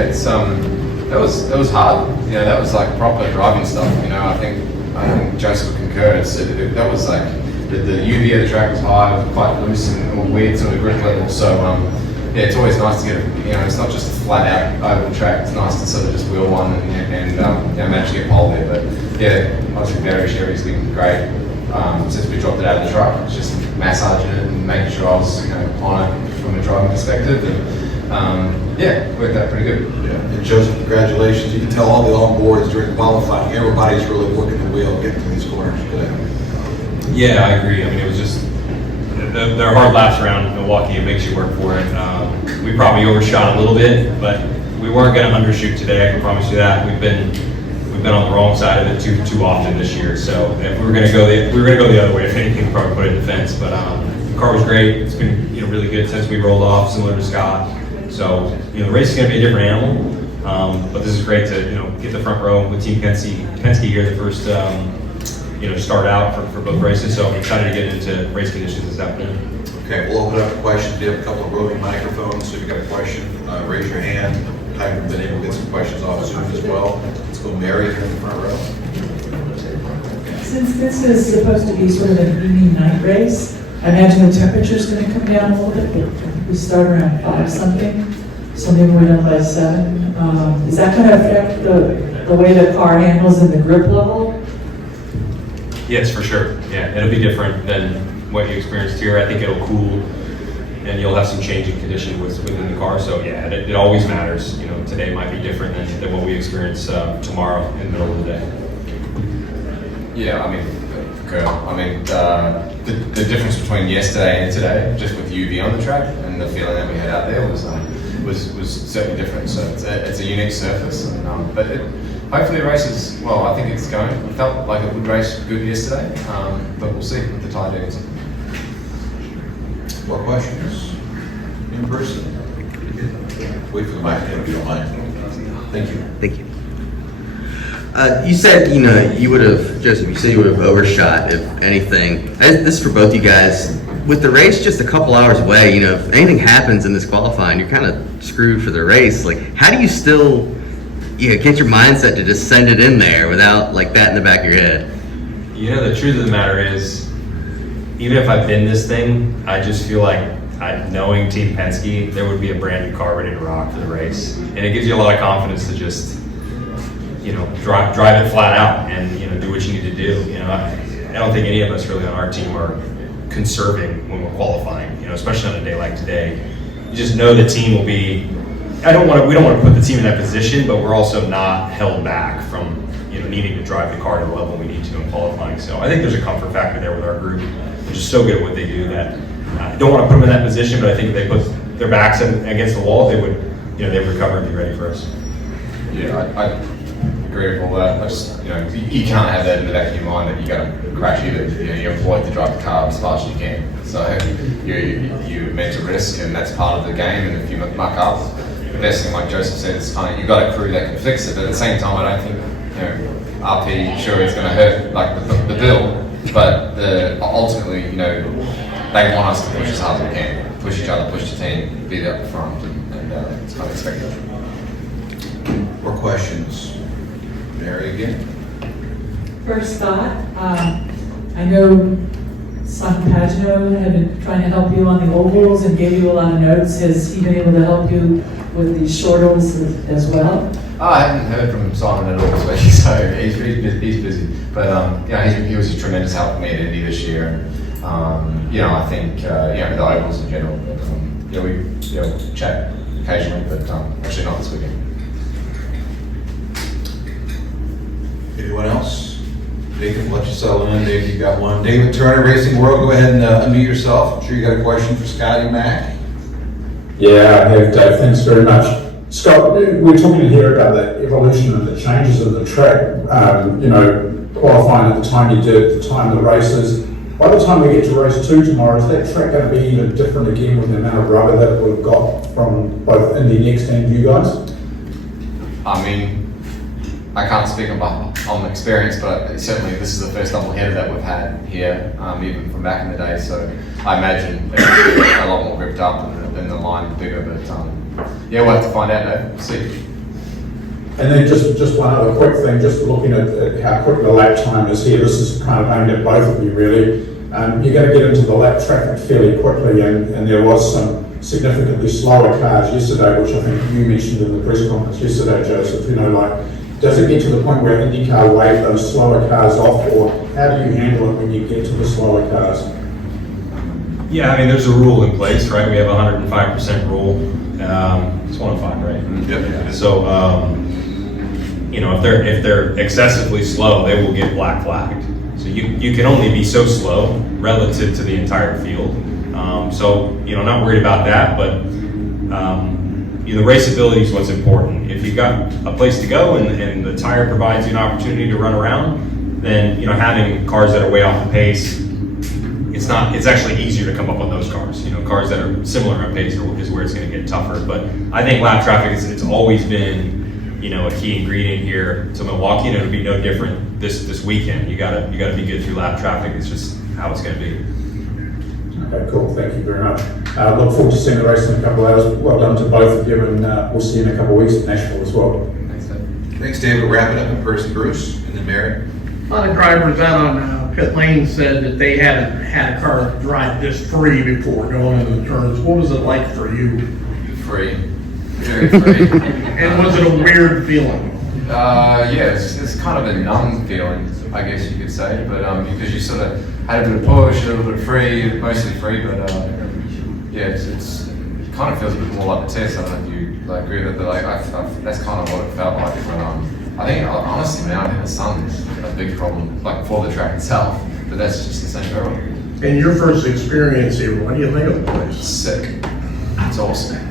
Yeah, it's that was hard. Yeah, that was like proper driving stuff. I think Joseph would concur. That was like the UV of the track was high, it was quite loose and weird sort of grip level. So yeah, it's always nice to get it's not just a flat out oval track. It's nice to sort of just wheel one and manage to get pole there. But yeah, obviously Barry Sherry's been great since we dropped it out of the truck. It's just massaging it and making sure I was on it from a driving perspective. And yeah, worked out pretty good. Yeah, and Joseph, congratulations. You can tell all the onboards during qualifying, everybody's really working the wheel, getting to these corners today. Yeah, I agree. I mean, it was just, they're hard laps around Milwaukee. It makes you work for it. We probably overshot a little bit, but we weren't going to undershoot today. I can promise you that. We've been on the wrong side of it too often this year. So if we were going to go the other way. If anything, we'd probably put it in defense. But the car was great. It's been really good since we rolled off, similar to Scott. So the race is going to be a different animal. But this is great to get the front row with Team Penske here, the first start out for both races. So I'm excited to get into race conditions this afternoon. Okay, we'll open up the questions. We have a couple of roving microphones, so if you've got a question, raise your hand. I've been able to get some questions off Zoom as well. Let's go Mary here in the front row. Since this is supposed to be sort of an evening night race, I imagine the temperature's going to come down a little bit, but I think we start around 5 something, so maybe we're done by 7. Is that going to affect the way the car handles and the grip level? Yes, for sure. Yeah, it'll be different than what you experienced here. I think it'll cool, and you'll have some changing condition within the car. So yeah, it always matters. Today might be different than what we experience tomorrow in the middle of the day. Yeah, the difference between yesterday and today, just with UV on the track and the feeling that we had out there was certainly different. So it's a unique surface, but hopefully the race is, well, I think it's going. It felt like a good race, good yesterday, but we'll see with the tie days. More questions? In person? Wait for the microphone if you don't mind. Thank you. Thank you. You said, you would have, Joseph, you said you would have overshot, if anything. This is for both you guys. With the race just a couple hours away, if anything happens in this qualifying, you're kind of screwed for the race. Like, how do you still get your mindset to just send it in there without, that in the back of your head? The truth of the matter is, even if I bin this thing, I just feel like, knowing Team Penske, there would be a brand new car ready to rock for the race. And it gives you a lot of confidence to just, drive it flat out and, do what you need to do. I don't think any of us really on our team are conserving when we're qualifying, especially on a day like today. You just know the team will be, we don't want to put the team in that position, but we're also not held back from, needing to drive the car to the level we need to in qualifying. So I think there's a comfort factor there with our group, which is so good at what they do that I don't want to put them in that position, but I think if they put their backs against the wall, they would, they would recover and be ready for us. Yeah, I agree with all that. You can't have that in the back of your mind that you got to crash either. You're employed to drive the car as fast as you can. So you're meant to risk, and that's part of the game. And if you muck up, the best thing, like Joseph said, is you've got a crew that can fix it. But at the same time, I don't think RP sure it's going to hurt the bill, but ultimately, they want us to push as hard as we can, push each other, push the team, be there up front, and it's kind of expected. More questions? Mary again. First, Scott, I know Son Pagano had been trying to help you on the ovals and gave you a lot of notes. Has he been able to help you with the short ovals as well? I haven't heard from Simon at all this week, so he's busy. But he was a tremendous help for me at Indy this year. I think the ovals in general. But, we chat occasionally, but actually not this weekend. Anyone else? Nathan, let you settle in. Dave, you got one. David Turner, Racing World. Go ahead and unmute yourself. I'm sure you got a question for Scotty Mack. Yeah, I have, Dave. Thanks very much. Scott, we're talking here about the evolution and the changes of the track. Qualifying at the time you did, the time of the races. By the time we get to race 2 tomorrow, is that track going to be even different again with the amount of rubber that we've got from both Indy Next and you guys? I can't speak on experience, but certainly this is the first doubleheader that we've had here, even from back in the day. So I imagine it's a lot more ripped up and the line bigger. But we'll have to find out. We'll see. And then just one other quick thing, just looking at how quick the lap time is here. This is kind of aimed at both of you, really. You're going to get into the lap traffic fairly quickly, and there was some significantly slower cars yesterday, which I think you mentioned in the press conference yesterday, Joseph. You know, like, does it get to the point where IndyCar wave those slower cars off, or how do you handle it when you get to the slower cars? Yeah, I mean, there's a rule in place, right? We have a 105% rule. It's 105, right? Yep. So, you know, if they're excessively slow, they will get black flagged. So you can only be so slow relative to the entire field. So, you know, not worried about that, but you know, the raceability is what's important. If you've got a place to go and the tire provides you an opportunity to run around, then, you know, having cars that are way off the pace, it's actually easier to come up on those cars. You know, cars that are similar on pace is where it's going to get tougher. But I think lap traffic it's always been, you know, a key ingredient here to Milwaukee, and it'll be no different this weekend. You gotta be good through lap traffic. It's just how it's going to be. Okay, cool. Thank you very much. Look forward to seeing the race in a couple of hours. Well done to both of you, and we'll see you in a couple of weeks at Nashville as well. Thanks, Dave. Thanks, David. Wrap it up in person, Bruce, and then Mary. A lot of drivers out on pit lane said that they haven't had a car drive this free before going into the turns. What was it like for you? Free. Very free. And was it a weird feeling? Yeah, it's kind of a numb feeling, I guess you could say, but because you sort of had a bit of push, a little bit of free, mostly free, but yeah, it kind of feels a bit more like a test. I don't know if you agree with it, but like that's kind of what it felt like. But I think honestly, man, I think the sun's a big problem, like for the track itself, but that's just the same for everyone. And your first experience here, what do you think of the place? Sick. It's awesome.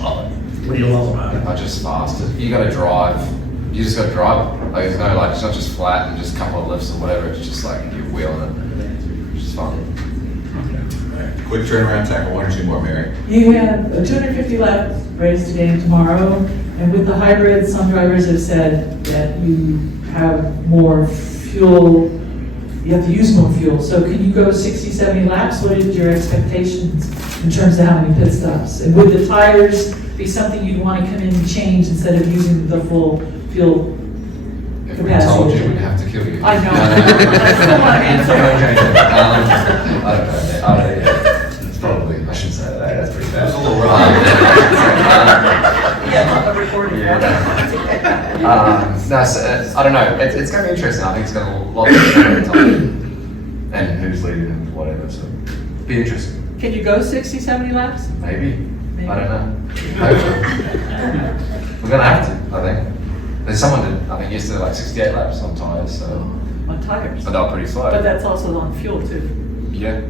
Love it. What do you love about it? I just fast. You got to drive. You just got to drive it. Like, there's no, like, it's not just flat and just a couple of lifts or whatever. It's just like you're wheeling it. It's just fun. Quick turnaround, tackle one or two more, Mary. You have a 250 lap race today and tomorrow, and with the hybrid, some drivers have said that you have more fuel, you have to use more fuel. So can you go 60, 70 laps? What is your expectations in terms of how many pit stops? And would the tires be something you'd want to come in and change instead of using the full fuel If we capacity? told you, we'd have to kill you. I know. I don't know. It's probably, I shouldn't say that. That's pretty bad. That was a little rough. I don't know. It's going to be interesting. I think it's going to lot of time. And who's leading and whatever. So, be interesting. Can you go 60, 70 laps? Maybe. I don't know. Hopefully. We're going to have to, I think. There's someone did, I think, yesterday, like 68 laps on tyres, so. On tires. But they were pretty slow. But that's also on fuel too. Yeah.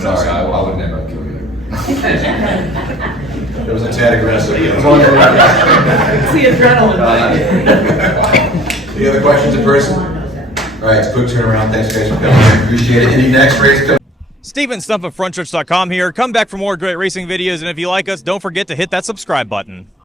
Sorry, I would never kill you. It was a tad aggressive. It's the adrenaline. Any other questions in person? All right, it's a quick turnaround. Thanks, guys, for coming. Appreciate it. Any next race coming? Steven Stump of Frontstretch.com here. Come back for more great racing videos, and if you like us, don't forget to hit that subscribe button.